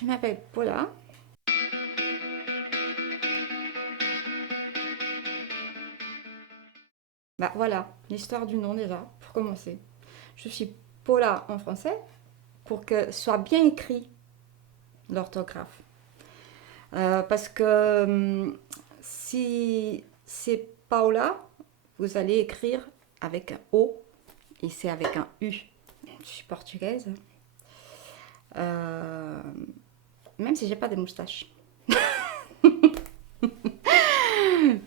Je m'appelle Paula. Bah voilà, l'histoire du nom déjà, pour commencer. Je suis Paula en français, pour que soit bien écrit l'orthographe. Parce que si c'est Paula, vous allez écrire avec un O et c'est avec un U. Je suis portugaise, euh, même si j'ai pas de moustache.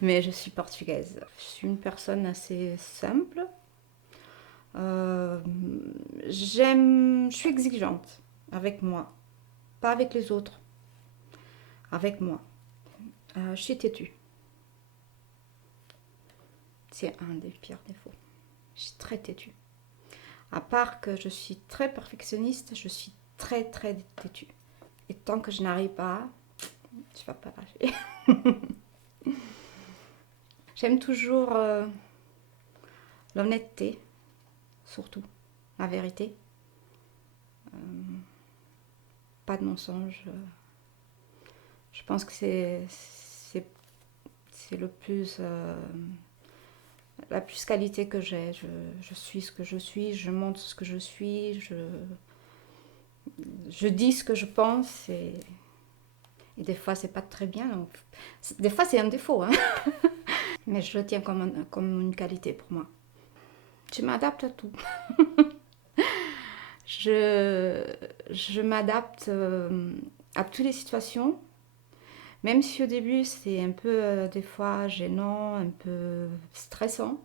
Mais je suis portugaise. Je suis une personne assez simple. Euh, je suis exigeante avec moi, pas avec les autres, avec moi. Je suis têtue, c'est un des pires défauts. Je suis très têtue. À part que je suis très perfectionniste, je suis très têtue. Et tant que je n'arrive pas, tu vas pas lâcher. J'aime toujours l'honnêteté, surtout, la vérité. Pas de mensonge. Je pense que c'est le plus la plus qualité que j'ai. Je suis ce que je suis, je montre ce que je suis, je dis ce que je pense et des fois c'est pas très bien. Donc, des fois c'est un défaut, hein, mais je le tiens comme une qualité pour moi. Je m'adapte à tout. Je, je m'adapte à toutes les situations, même si au début c'est un peu des fois gênant, un peu stressant.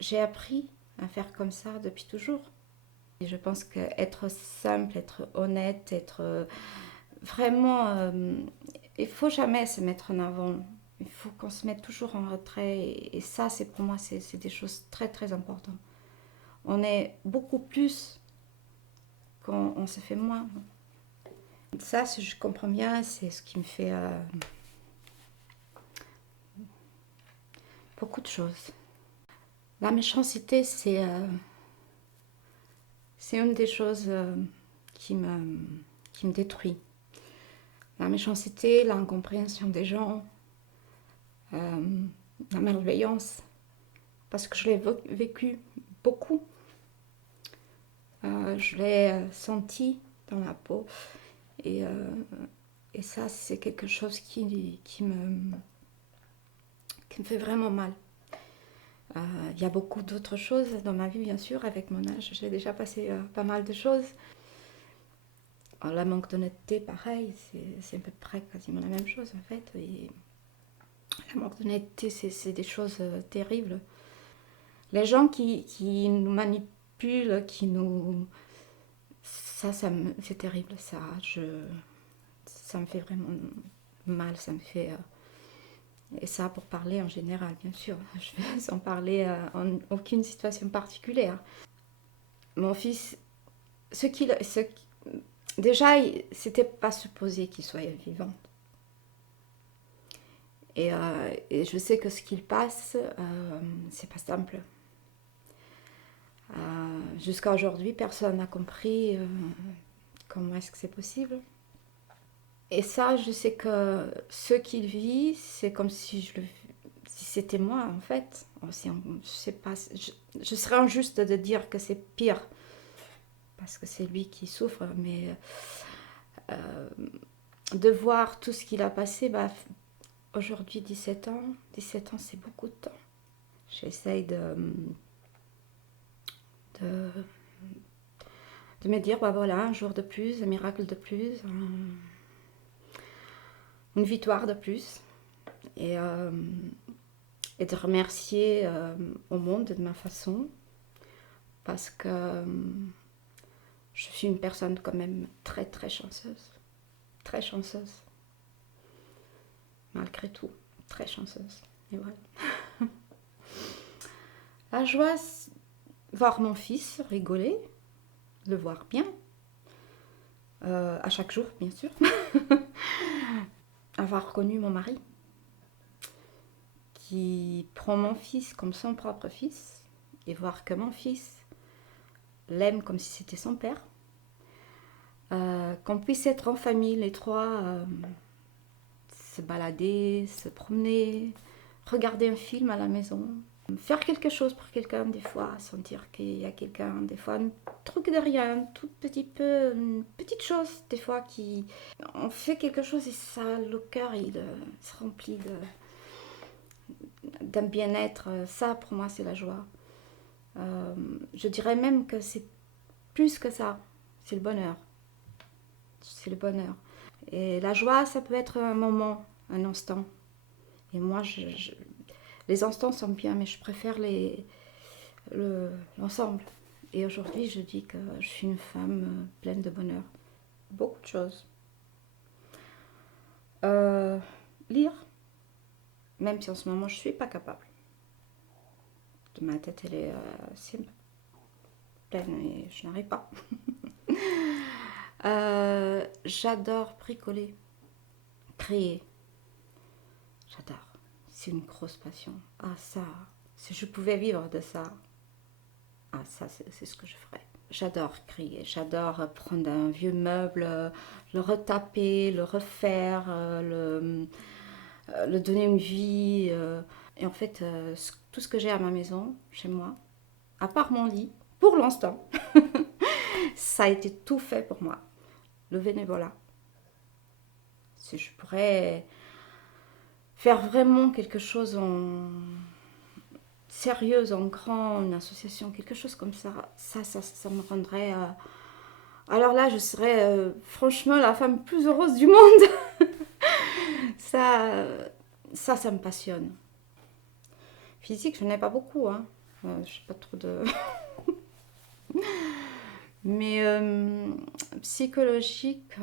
J'ai appris à faire comme ça depuis toujours. Et je pense qu'être simple, être honnête, être vraiment... il faut jamais se mettre en avant. Il faut qu'on se mette toujours en retrait. Et ça, c'est pour moi, c'est des choses très importantes. On est beaucoup plus quand on se fait moins. Ça, si je comprends bien, c'est ce qui me fait beaucoup de choses. La méchanceté, c'est une des choses qui me détruit. La méchanceté, l'incompréhension des gens, euh, la malveillance, parce que je l'ai vécu beaucoup. Je l'ai senti dans la peau et, euh, et ça, c'est quelque chose qui me fait vraiment mal. Il y a beaucoup d'autres choses dans ma vie, bien sûr, avec mon âge. J'ai déjà passé pas mal de choses. Alors, la manque d'honnêteté, pareil, c'est à peu près quasiment la même chose en fait. Et la manque d'honnêteté, c'est des choses terribles. Les gens qui nous manipulent, qui nous... c'est terrible, ça me fait vraiment mal, ça me fait... et ça pour parler en général, bien sûr. Je vais sans parler en aucune situation particulière. Mon fils, ce qu'il... Ce, déjà, c'était pas supposé qu'il soit vivant. Et je sais que ce qu'il passe, c'est pas simple. Jusqu'à aujourd'hui, personne n'a compris comment est-ce que c'est possible. Et ça, je sais que ce qu'il vit, c'est comme si c'était moi en fait. Je sais pas, je serais injuste de dire que c'est pire parce que c'est lui qui souffre, mais euh, de voir tout ce qu'il a passé, bah, aujourd'hui 17 ans c'est beaucoup de temps. J'essaye de, de me dire, bah voilà, un jour de plus, un miracle de plus, une victoire de plus. Et, euh, et de remercier au monde de ma façon parce que je suis une personne quand même très chanceuse. Très chanceuse. Malgré tout, très chanceuse. Et voilà. La joie, voir mon fils rigoler, le voir bien, à chaque jour bien sûr. Avoir connu mon mari qui prend mon fils comme son propre fils et voir que mon fils l'aime comme si c'était son père. qu'on puisse être en famille, les trois, se balader, se promener, regarder un film à la maison, faire quelque chose pour quelqu'un des fois, sentir qu'il y a quelqu'un, des fois un truc de rien, un tout petit peu, une petite chose des fois qui... On fait quelque chose et ça, le cœur il se remplit d'un bien-être. Ça pour moi c'est la joie. Je dirais même que c'est plus que ça, c'est le bonheur. C'est le bonheur. Et la joie ça peut être un moment, un instant. Et moi les instants sont bien mais je préfère l'ensemble. Et aujourd'hui, je dis que je suis une femme pleine de bonheur. Beaucoup de choses. Euh, Lire, même si en ce moment je ne suis pas capable. Ma tête, elle est assez pleine et je n'arrive pas. J'adore bricoler, créer. J'adore. C'est une grosse passion. Ah ça, si je pouvais vivre de ça, ah ça c'est ce que je ferais. J'adore créer, j'adore prendre un vieux meuble, le retaper, le refaire, le donner une vie. Et en fait, tout ce que j'ai à ma maison, chez moi, à part mon lit, pour l'instant, ça a été tout fait pour moi. Le bénévolat. Si je pourrais faire vraiment quelque chose en sérieuse, en grand, une association, quelque chose comme ça me rendrait... alors là, je serais franchement la femme plus heureuse du monde. Ça, ça me passionne. Physique, je n'ai pas beaucoup, hein. Je n'ai pas trop de... Mais psychologique,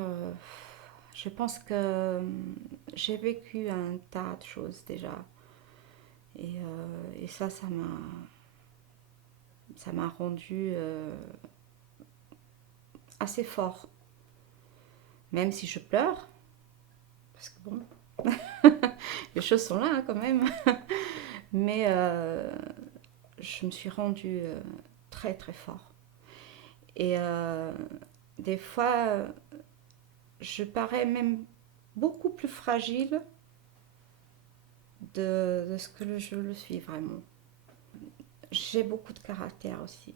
je pense que j'ai vécu un tas de choses déjà. Et ça m'a rendu assez fort. Même si je pleure, parce que bon, les choses sont là hein, quand même. Mais je me suis rendue très très fort. Et des fois, je parais même beaucoup plus fragile de ce que je le suis vraiment. J'ai beaucoup de caractère aussi.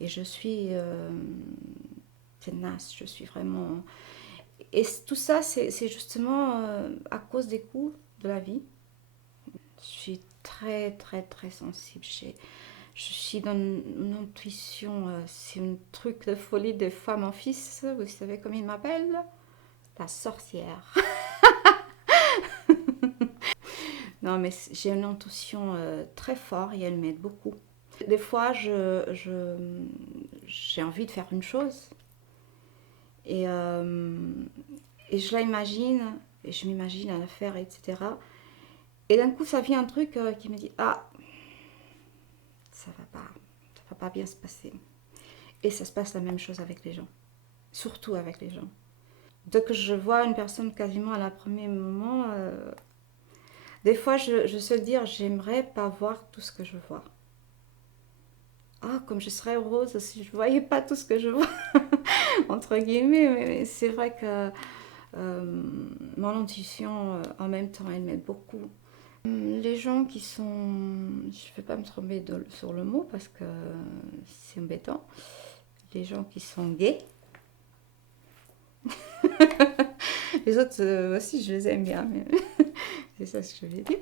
Et je suis tenace, je suis vraiment... Et tout ça, c'est justement à cause des coups de la vie. Je suis très, très, très sensible. Je suis dans une intuition, c'est un truc de folie de femme en fils. Vous savez comment il m'appelle? La sorcière. Non, mais j'ai une intuition très forte et elle m'aide beaucoup. Des fois, j'ai envie de faire une chose et, et je la imagine, et je m'imagine à la faire, etc. Et d'un coup, ça vient un truc qui me dit ah, ça va pas bien se passer. Et ça se passe la même chose avec les gens, surtout avec les gens. Dès que je vois une personne quasiment à la premier moment, des fois je sais dire j'aimerais pas voir tout ce que je vois. Ah, comme je serais heureuse si je voyais pas tout ce que je vois, entre guillemets, mais c'est vrai que mon intuition en même temps elle m'aide beaucoup. Les gens qui sont, je ne vais pas me tromper sur le mot parce que c'est embêtant, les gens qui sont gays, les autres aussi je les aime bien, mais c'est ça ce que je veux dire.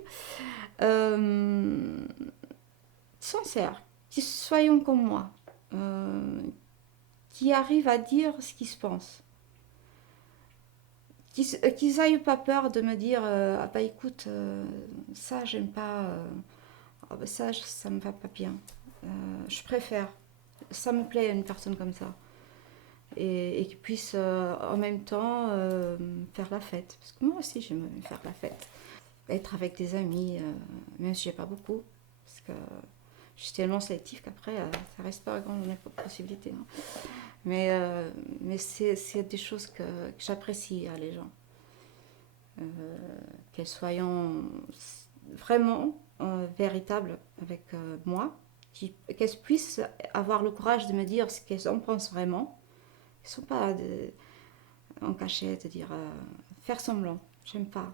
Sincères, qui soyons comme moi, qui arrivent à dire ce qu'ils se pensent, qu'ils n'aient pas peur de me dire ah bah écoute, ça j'aime pas, ah bah ça me va pas bien. Je préfère, ça me plaît une personne comme ça. Et qui puisse en même temps faire la fête. Parce que moi aussi j'aime faire la fête. Être avec des amis, même si j'ai pas beaucoup. Parce que je suis tellement sélective qu'après ça reste pas grand possibilité. Hein. Mais c'est des choses que j'apprécie à les gens. Qu'elles soient vraiment véritables avec moi. Qu'elles puissent avoir le courage de me dire ce qu'elles en pensent vraiment. Ils sont pas en cachette, dire faire semblant. J'aime pas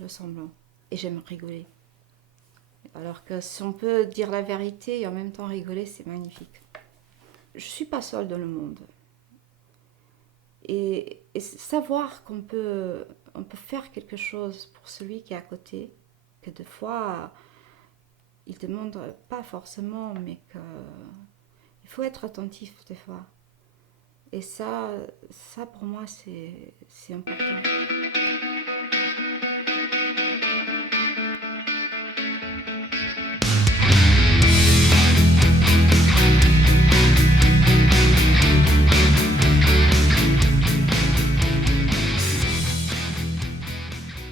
le semblant. Et j'aime rigoler. Alors que si on peut dire la vérité et en même temps rigoler, c'est magnifique. Je suis pas seule dans le monde. Et savoir on peut faire quelque chose pour celui qui est à côté, que des fois, il ne demande pas forcément, mais il faut être attentif des fois. Et ça pour moi, c'est important.